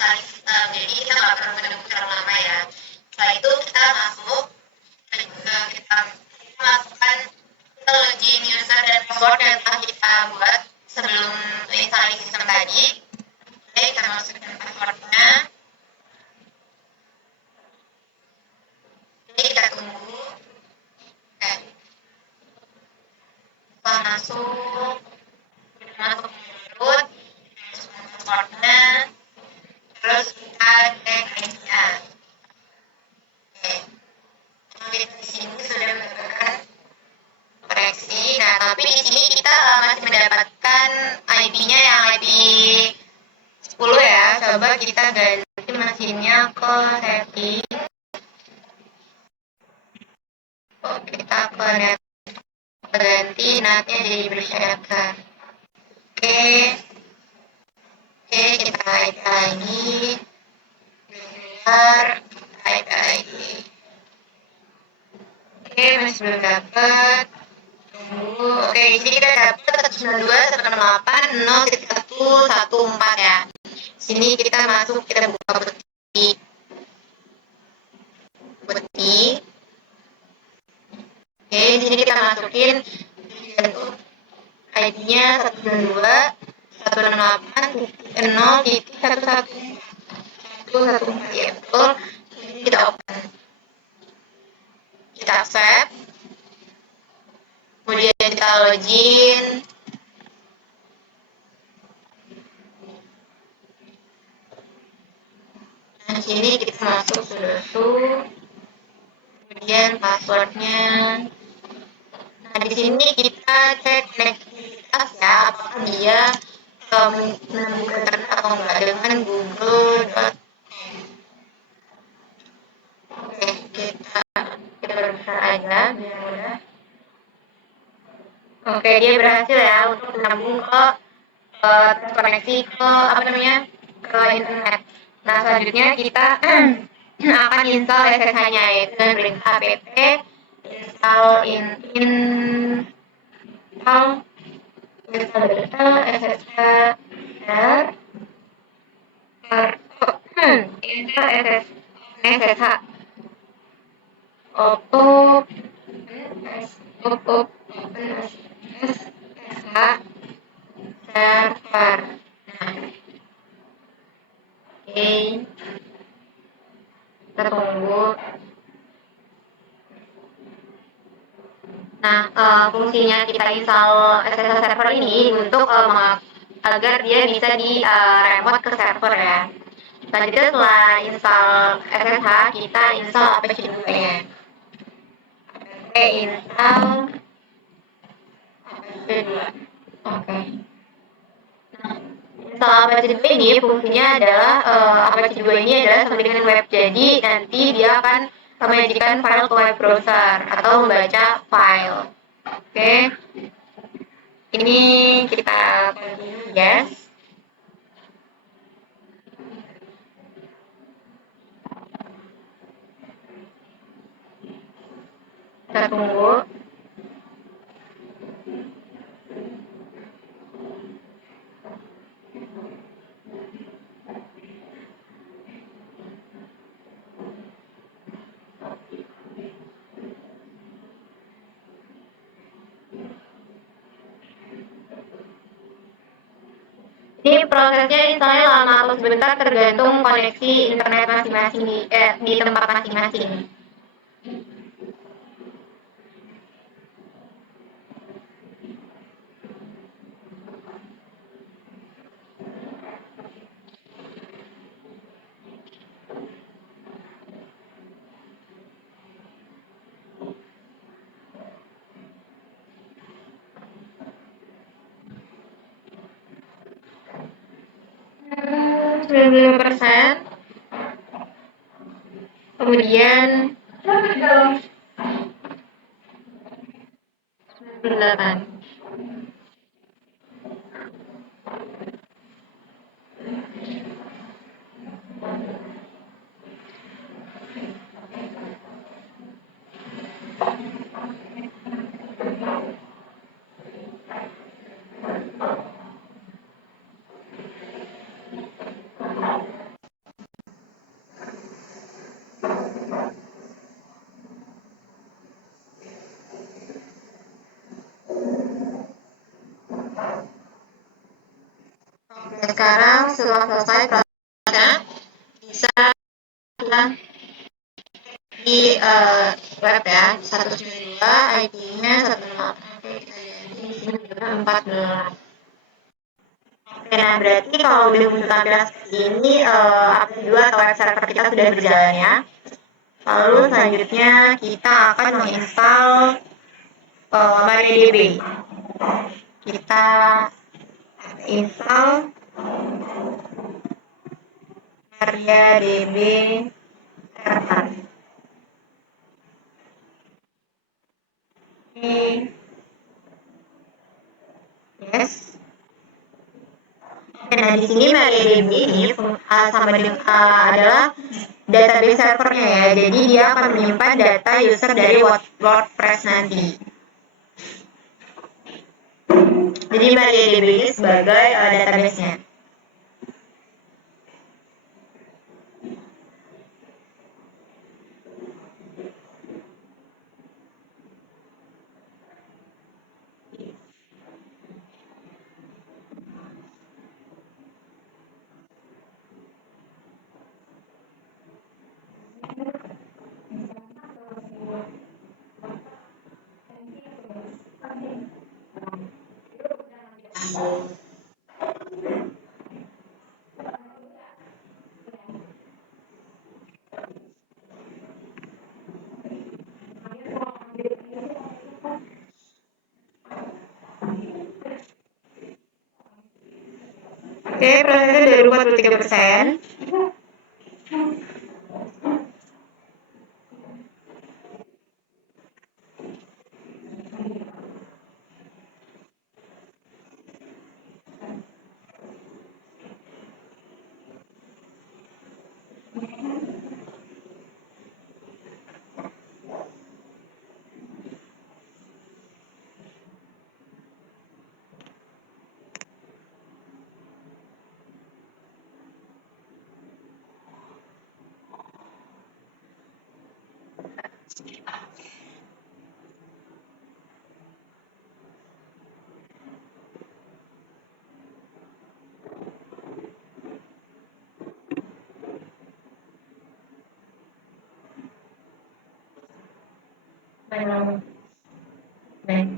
saling sistem, jadi kita nggak perlu menunggu terlalu lama ya. Setelah itu kita masuk kita masukkan, kita login user dan password yang telah kita buat sebelum installing sistem tadi. Oke, kita masukkan passwordnya. Jadi kita tunggu. Oke, setelah masuk root, masukkan passwordnya, terus kita cek ID-nya. Oke, di sini sudah mendapatkan koneksi. Nah, tapi di sini kita masih mendapatkan IP-nya yang IP 10 ya. Coba kita ganti mesinnya ke setting. Oke, kita ganti NAT-nya jadi bersyaratkan. Oke, kita type lagi. Type lagi. Oke, masih belum dapat. Tunggu. Oke, di sini kita dapat 192.168.0.114 ya. Sini kita masuk, kita buka peti. Oke, di sini kita masukin ID-nya 192.168.0.114 ya, betul. Ini kita open. Kita accept. Kemudian kita login. Nah, di sini kita masuk sudoku. Kemudian passwordnya. Nah, di sini kita cek konektivitas ya, apakah dia menemukan internet atau enggak dengan google.com. Oke, kita besar aja biar mudah. Oke, dia berhasil ya untuk menyambung ke terkoneksi ke ke internet. Nah, selanjutnya kita akan install SSH-nya, yaitu dengan app install SSH server. Oke, kita tunggu. Nah, fungsinya kita install SSH server ini untuk agar dia bisa di remote ke server ya. Selanjutnya setelah install SSH, kita install apache 2 nya. Install apache 2. Oke. Install apache 2 ini fungsinya adalah apache 2 ini adalah sama dengan web. Jadi nanti dia akan menyajikan file ke web browser atau membaca file. Oke. Ini kita continue, yes. Kita tunggu. Ini prosesnya installnya lama atau sebentar tergantung koneksi internet masing-masing di tempat masing-masing. %. Kemudian 98. sekarang setelah selesai prosesnya bisa di web ya 192 IP-nya 168 di sini juga 14. Oke, nah berarti kalau udah muncul tampilan seperti ini API 2 atau web server kita sudah berjalan ya. Lalu selanjutnya kita akan menginstal MariaDB. Kita install MariaDB server. Oke. Yes. Nah, di sini MariaDB ini adalah database servernya ya. Jadi dia akan menyimpan data user dari WordPress nanti. Jadi MariaDB ini sebagai database-nya. Oke, prosesnya udah 43%. Baik.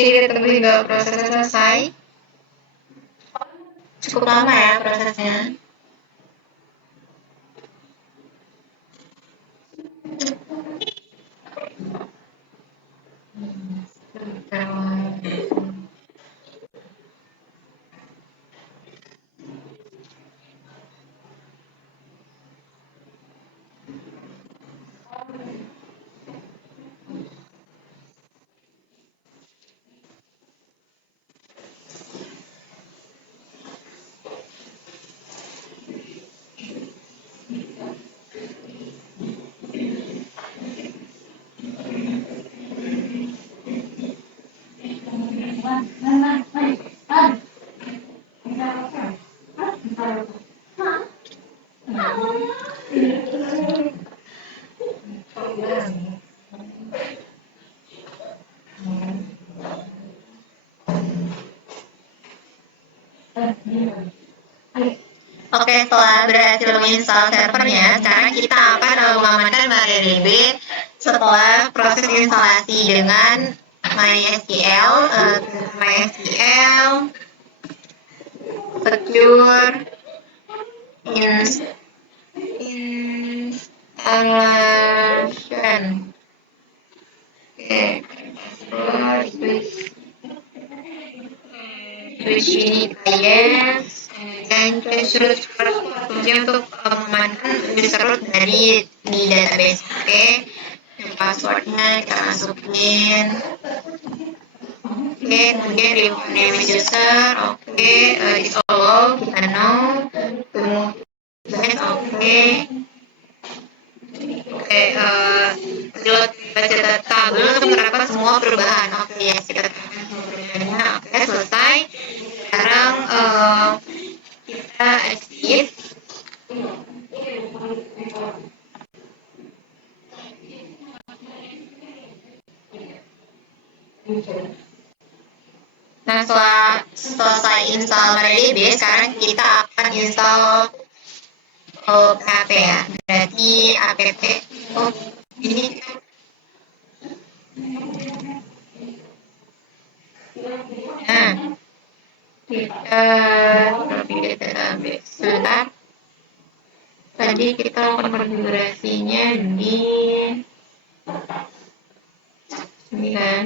Kita tunggu hingga prosesnya selesai. Cukup lama ya prosesnya. Oke, setelah berhasil menginstal servernya, sekarang kita akan mengamankan MariaDB setelah proses instalasi dengan MySQL, MySQL, secure, installation. Oke, switch ini yes, dan terus fungsi untuk mengamankan user root dari di database. Oke, passwordnya kita masukin. Oke, kemudian remove name user. Oke, is allow kita no. Kemudian oke. Oke, reload baca data dulu untuk menerapkan semua perubahan. Oke, ya kita terapkan semua perubahannya. Oke, selesai. Sekarang kita exit. Nah, setelah selesai install MariaDB, sekarang kita akan install PHP ya. Berarti apt ini nah kita update database. Sebentar. Tadi kita konfigurasinya di ini kan.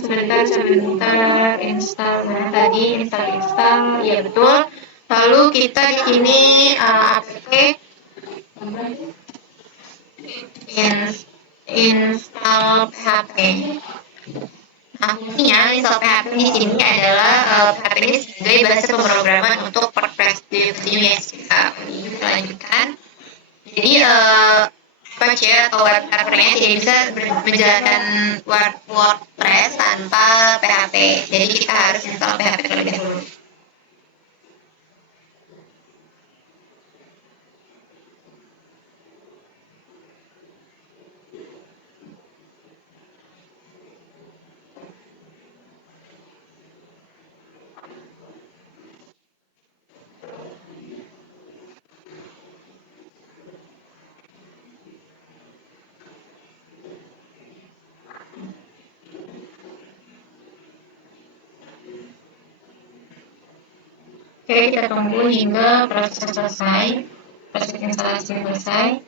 Sebentar install tadi install ya betul. Lalu kita di sini apt install PHP. Nah, fungsinya install PHP di sini adalah PHP ini sebagai bahasa pemrograman untuk WordPress Unix. Kita lanjutkan. Jadi Apache atau web developernya tidak bisa menjalankan WordPress tanpa PHP. Jadi kita harus install PHP terlebih dahulu. Oke, kita tunggu hingga proses selesai, proses instalasi selesai.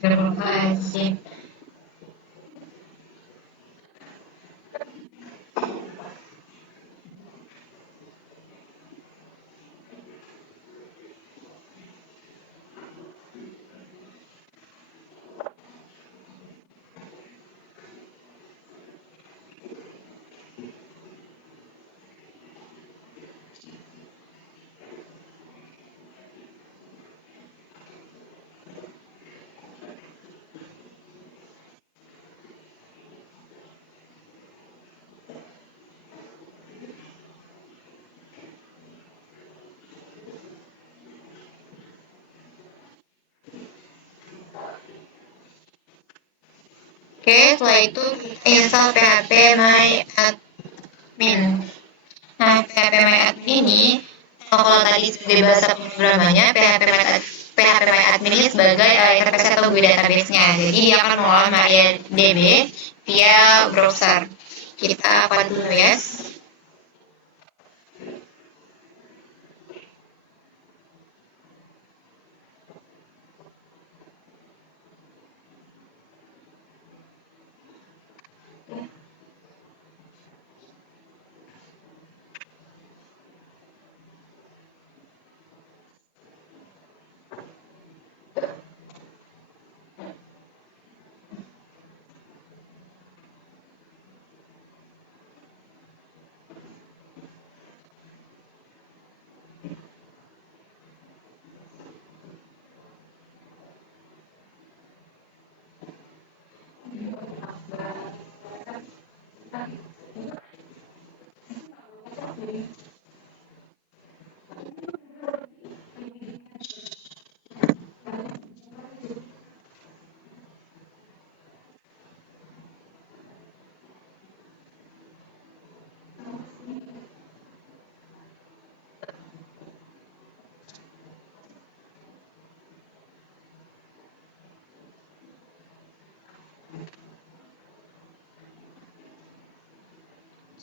Terima kasih. Oke, setelah itu install PHP MyAdmin. Nah, PHP MyAdmin ini, kalau tadi sebagai bahasa pemrogramannya, PHP MyAdmin ini sebagai interface atau GUI database-nya. Jadi dia akan mengolah MariaDB via browser. Kita buat dulu ya.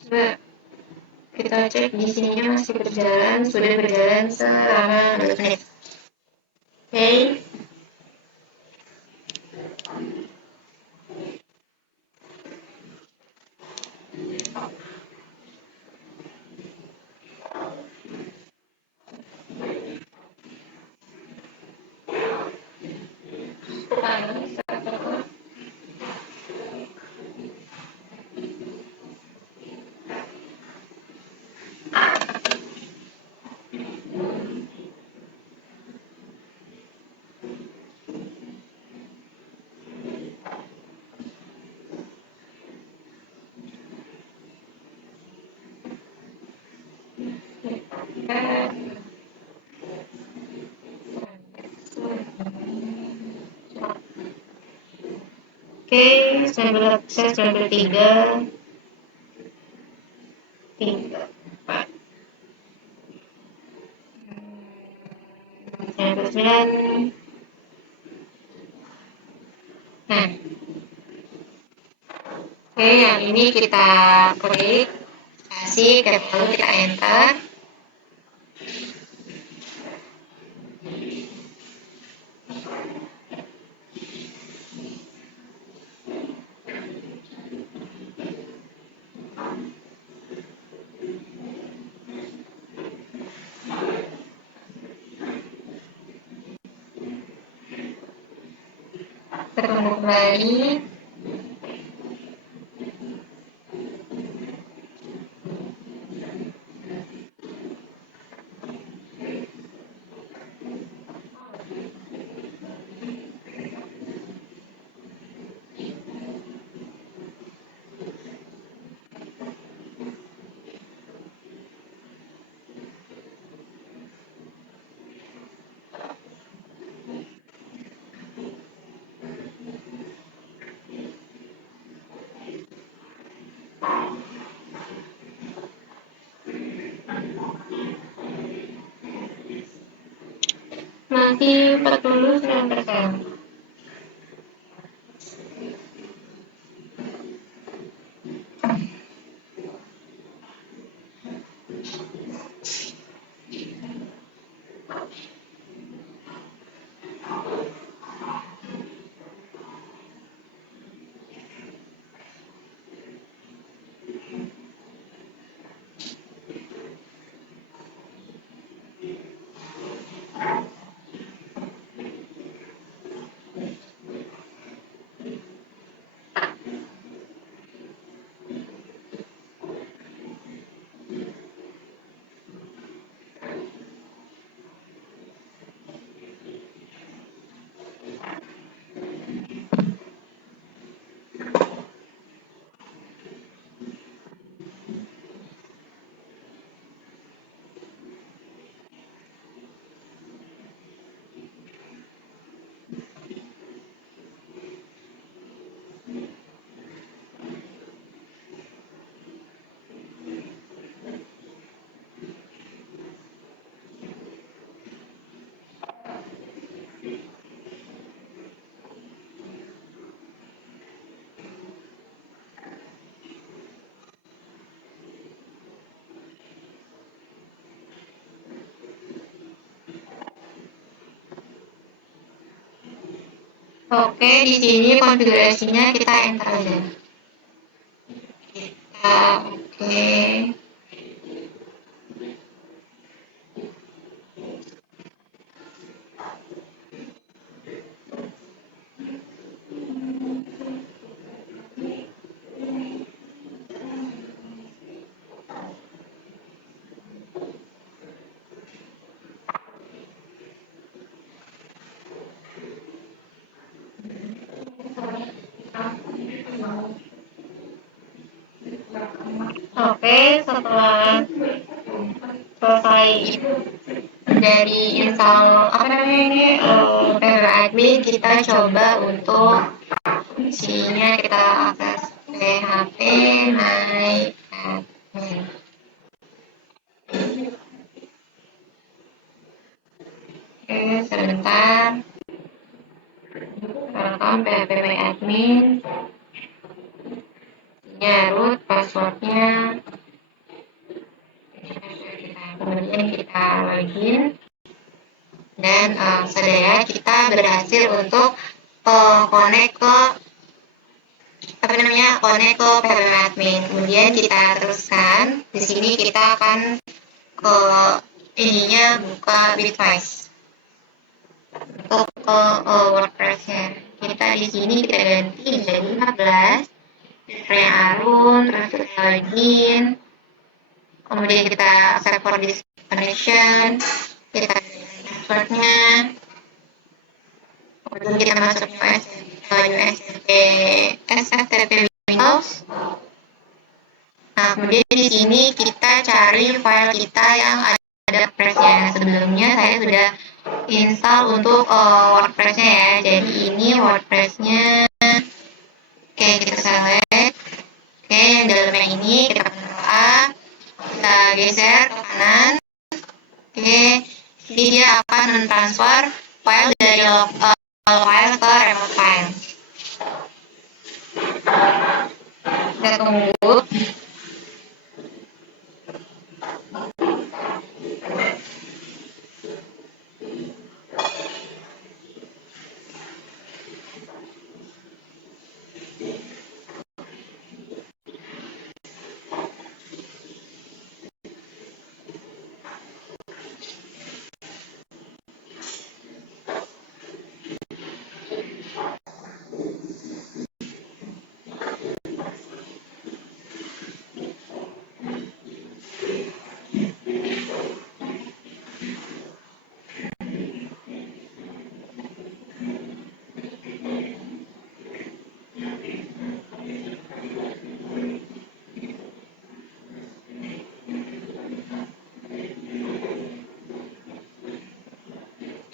Coba kita cek di sininya masih berjalan, sudah berjalan selama 12 menit. Oke. Oke, saya sudah bertiga, 4, 9. Nah, oke, yang ini kita klik, kasih, lalu kita enter. Bertemu kembali. Masih 49%. Oke, di sini konfigurasinya kita enter aja. Oke. Oke, setelah selesai dari install apa namanya ini Paper Admin, kita coba untuk sininya kita akses PHP My Admin. Oke, sebentar. Welcome PHP My Admin. Ini root passwordnya. Kemudian kita login dan saudara kita berhasil untuk connect ke connect ke PHP admin. Kemudian kita teruskan. Di sini kita akan ke ininya buka Bitwise untuk ke WordPress-nya. Kita di sini kita ganti jadi 14. Filternya Arun, terus kita login. Kemudian kita accept for this connection. Kita kasih passwordnya. Kemudian kita masuk ke SFTP Windows. Nah, kemudian di sini kita cari file kita yang ada WordPress-nya. Sebelumnya saya sudah install untuk WordPress-nya ya. Jadi ini WordPress-nya. Oke, kita select. Oke, yang dalamnya ini kita Ctrl A, kita geser ke kanan. Oke, jadi dia akan mentransfer file dari local file ke remote file. Kita tunggu.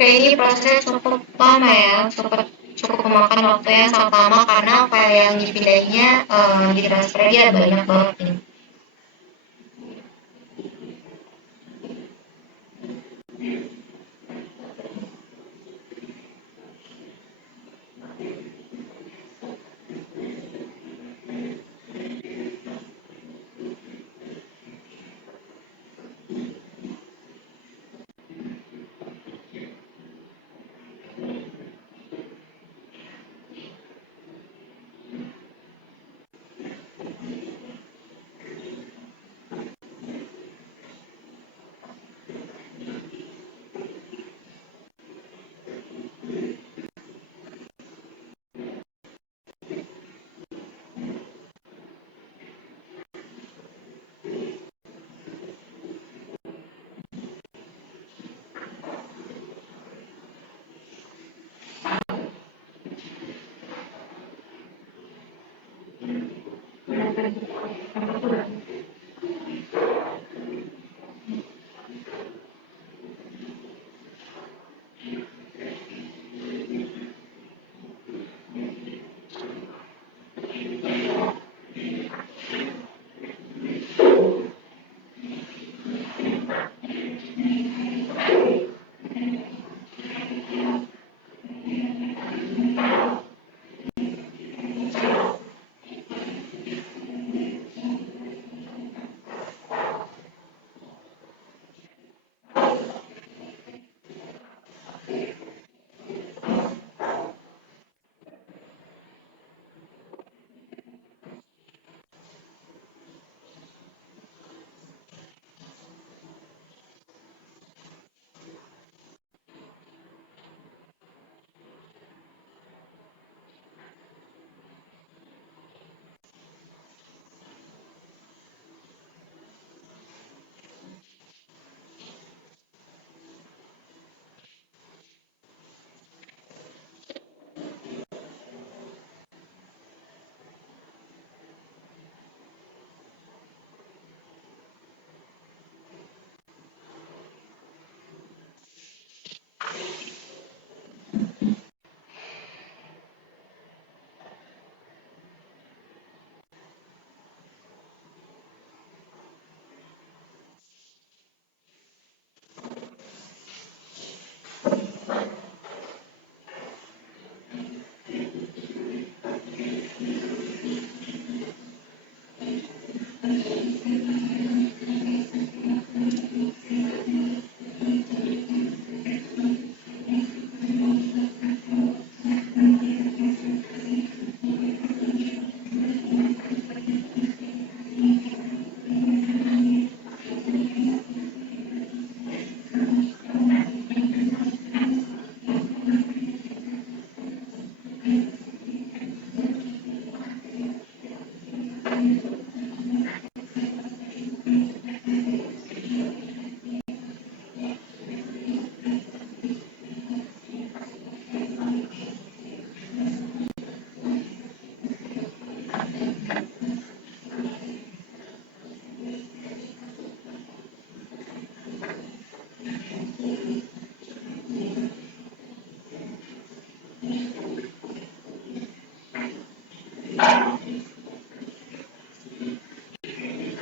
Ini proses cukup lama ya, cukup memakan waktu yang sangat lama karena file yang dipindahnya ditransfer dia banyak banget ini.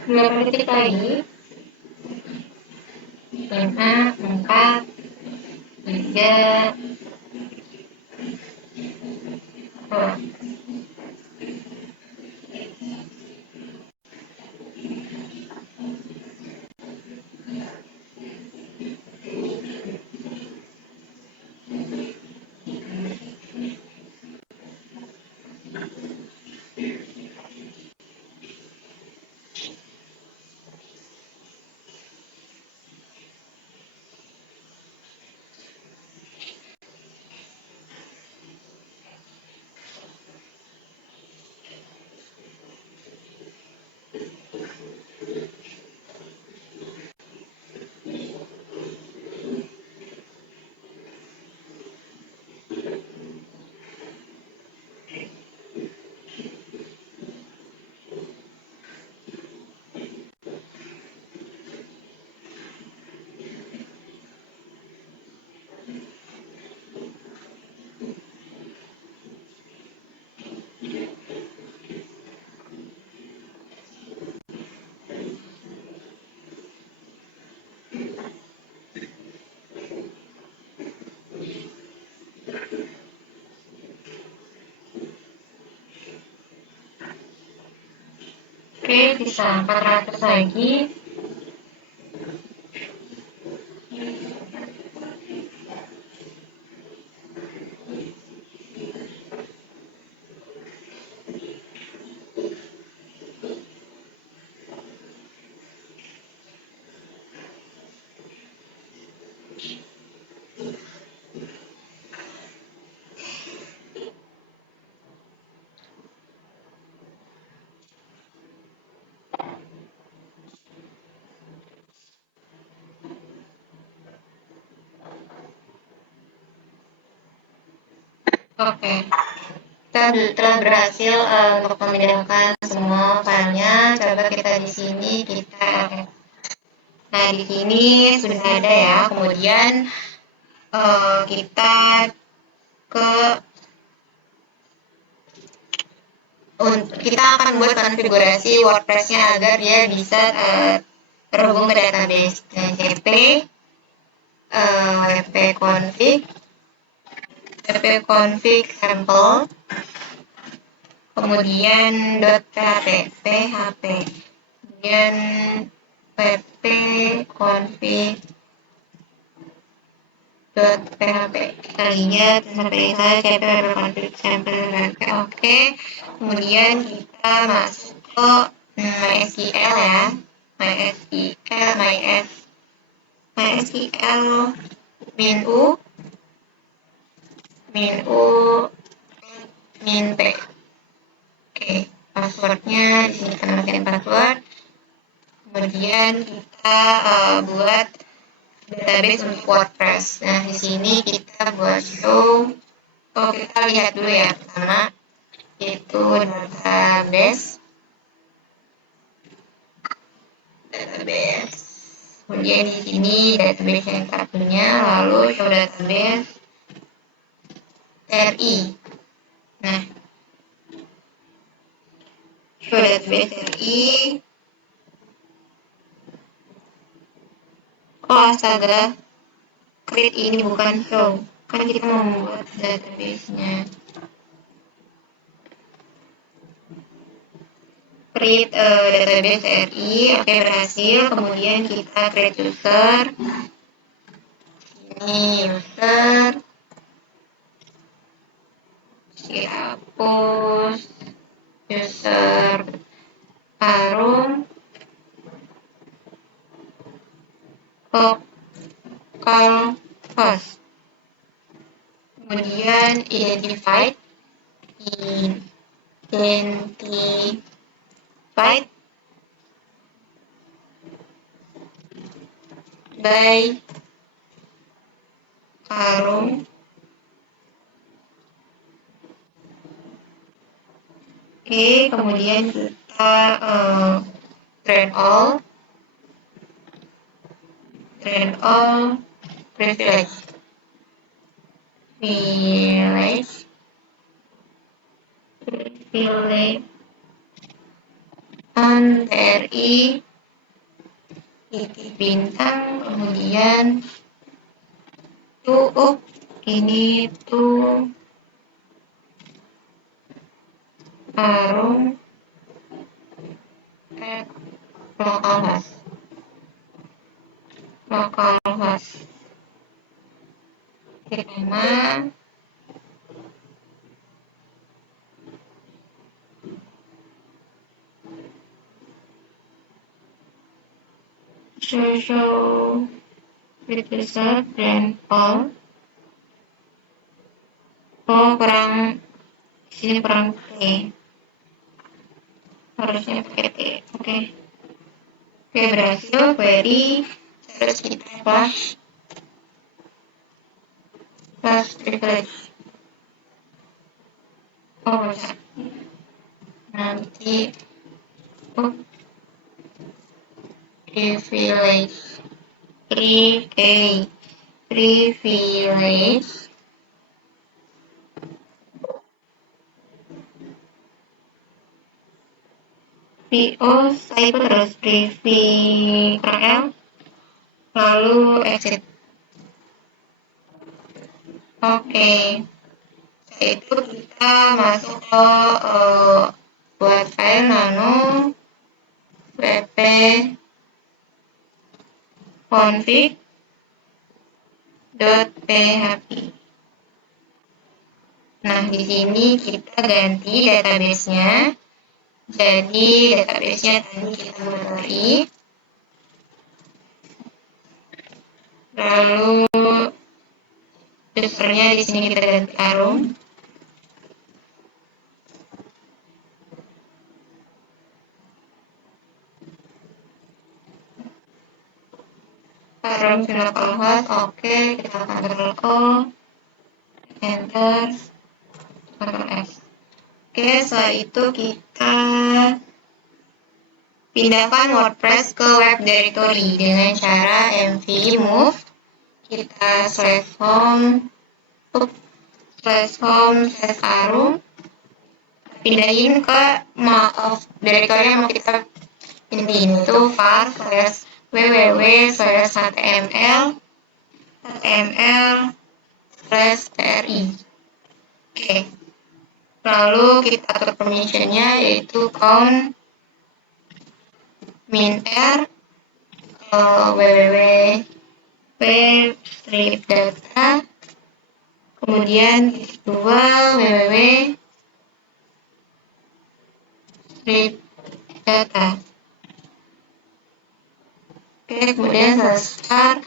8 detik lagi. 5, 4, 3, 2. Oke, bisa 400 lagi. Oke, kita telah berhasil untuk memindahkan semua filenya. Coba kita di sini kita. Nah, di sini sudah ada ya. Kemudian kita ke kita akan buat konfigurasi WordPress-nya agar dia bisa terhubung ke database cp wp-config sample, kemudian .php, kemudian wp-config .php, kalinya sampai saya cp wp-config sample. Oke, kemudian kita masuk ke MySQL ya, MySQL min p. Oke, passwordnya di sini kita masukin password. Kemudian kita buat database untuk WordPress. Nah, di sini kita buat show. Kita lihat dulu ya pertama, itu database. Kemudian di sini database yang kita punya, lalu show database TRI. Nah, show database TRI. Oh astaga, create ini bukan show, kan kita mau membuat database-nya. Create database TRI, oke berhasil. Kemudian kita create user. Ini user. Kita hapus user Arum. Local host. Kemudian identified by Arum. Oke, kemudian kita train all privilege TRI titik bintang, kemudian ini tuh harum localhost nama social research dan kurang sini kurang T, harusnya pakai T. Oke, berhasil query. Terus kita flash privilege. Bisa nanti privilege PO cyber terus PVKL lalu exit. Oke, setelah itu kita masuk ke buat file nano wp config.php. Nah, di sini kita ganti database-nya. Jadi database-nya tadi kita mulai. Lalu usernya di sini kita ganti harum. Harum localhost, oke, kita Ctrl O, Enter, Ctrl S. Oke, setelah itu kita pindahkan WordPress ke web directory dengan cara mv move, kita /home /harum, pindahin ke directory yang mau kita pindahin, itu var www/html/tri. Oke, lalu kita atur permissionnya yaitu count min_r www data, kemudian kedua www data. Oke, kemudian start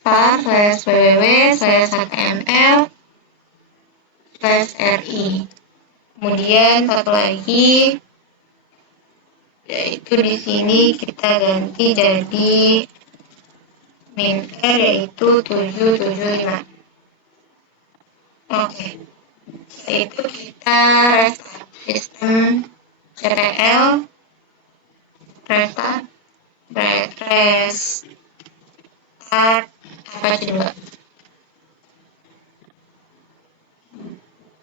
var/www/html/ri. Kemudian satu lagi yaitu di sini kita ganti jadi min_r yaitu 775. Oke, setelah itu kita restart sistem ctl, restart apa coba.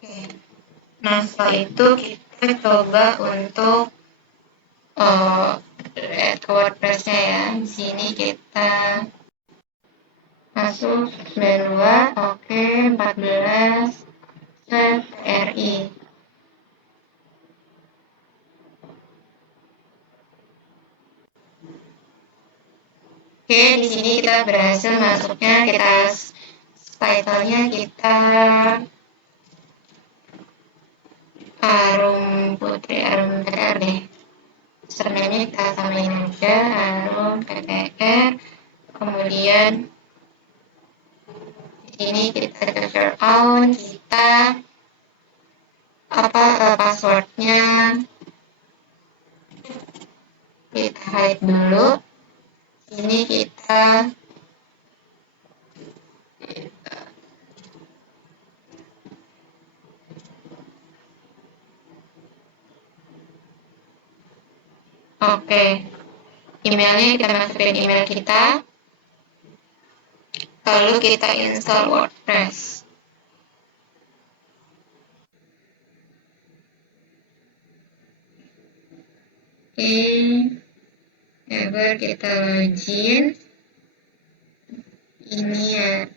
Oke, nah setelah itu kita coba untuk WordPress-nya ya. Di sini kita masuk 92, oke, 14 ri. Oke, di sini kita berhasil masuknya. Kita title-nya kita harum PTR deh. Username-nya kita samain aja harum PTR. Kemudian di sini kita filter out, kita passwordnya kita hide dulu. Ini kita oke, emailnya kita masukin email kita, lalu kita install WordPress. Oke, coba kita login. Ini ya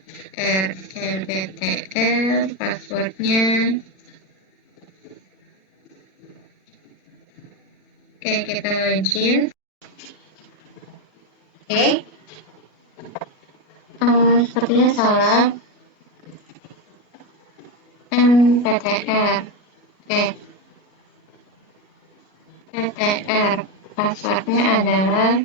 RLBTR, passwordnya. Oke, kita login. Oke. Sepertinya salah. MPTR. Oke. PTR. Passwordnya adalah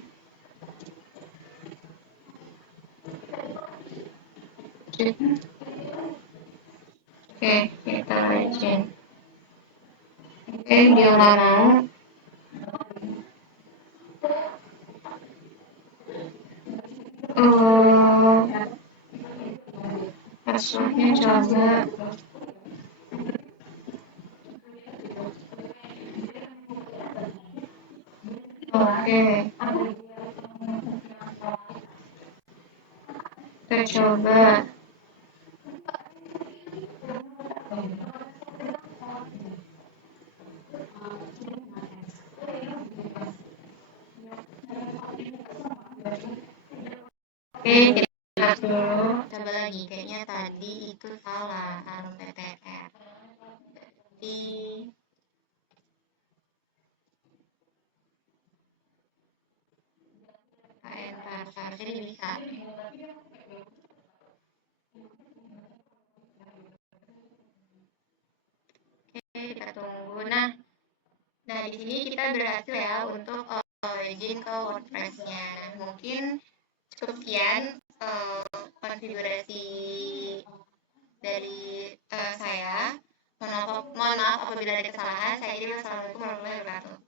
Oke, kita login. Oke, diulang mau. Passwordnya coba. Oke. Kita coba. Oke, kita lihat dulu. Coba lagi, kayaknya tadi itu salah RPTR. Jadi ntar jadi bisa. Oke, kita tunggu. Nah di sini kita berhasil ya untuk login ke WordPress-nya. Mungkin cukup sekian konfigurasi dari saya. Mohon maaf apabila ada kesalahan. Saya kira wassalamualaikum warahmatullahi wabarakatuh.